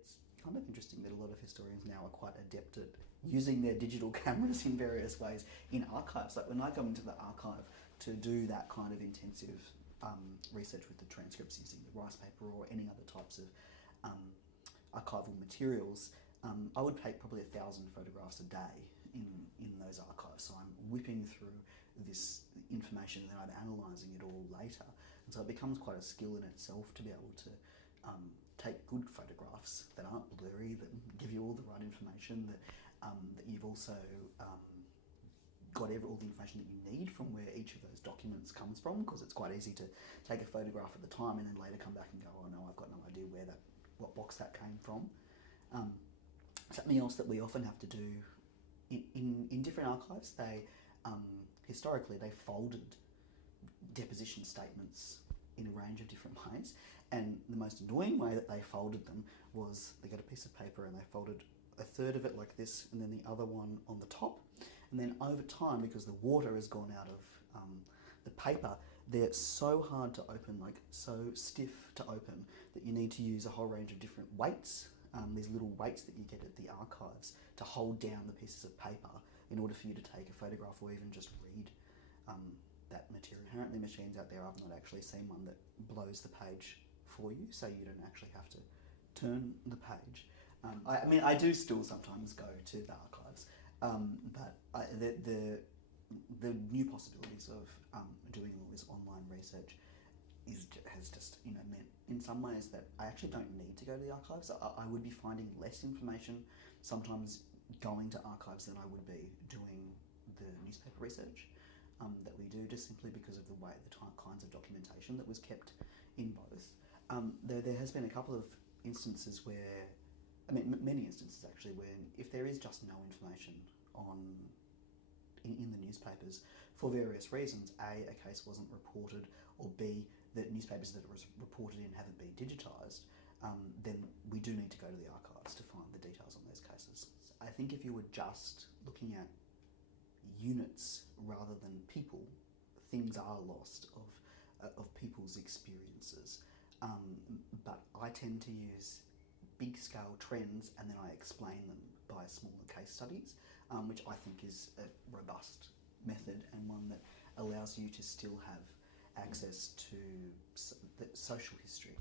it's kind of interesting that a lot of historians now are quite adept at using their digital cameras in various ways in archives. Like when I go into the archive to do that kind of intensive research with the transcripts using the rice paper or any other types of archival materials, I would take probably 1,000 photographs a day in those archives. So I'm whipping through this information and then I'm analysing it all later. And so it becomes quite a skill in itself to be able to take good photographs that aren't blurry, that give you all the right information, that you've also got all the information that you need from where each of those documents comes from, because it's quite easy to take a photograph at the time and then later come back and go, oh no, I've got no idea what box that came from. Something else that we often have to do in different archives, they historically they folded deposition statements in a range of different ways, and the most annoying way that they folded them was they got a piece of paper and they folded a third of it like this and then the other one on the top, and then over time, because the water has gone out of the paper, they're so hard to open, like so stiff to open, that you need to use a whole range of different weights, these little weights that you get at the archives to hold down the pieces of paper in order for you to take a photograph or even just read that material. Apparently machines out there, I've not actually seen one that blows the page for you, so you don't actually have to turn the page. I mean, I do still sometimes go to the archives, but the new possibilities of doing all this online research has just meant in some ways that I actually don't need to go to the archives. I would be finding less information sometimes going to archives than I would be doing the newspaper research that we do, just simply because of the way, the kinds of documentation that was kept in both. There has been a couple of instances where, many instances actually, where if there is just no information in the newspapers for various reasons, A case wasn't reported, or B, the newspapers that it was reported in haven't been digitised, then we do need to go to the archives to find the details on those cases. I think if you were just looking at units rather than people, things are lost of people's experiences. But I tend to use big scale trends and then I explain them by smaller case studies, which I think is a robust method and one that allows you to still have access to the social history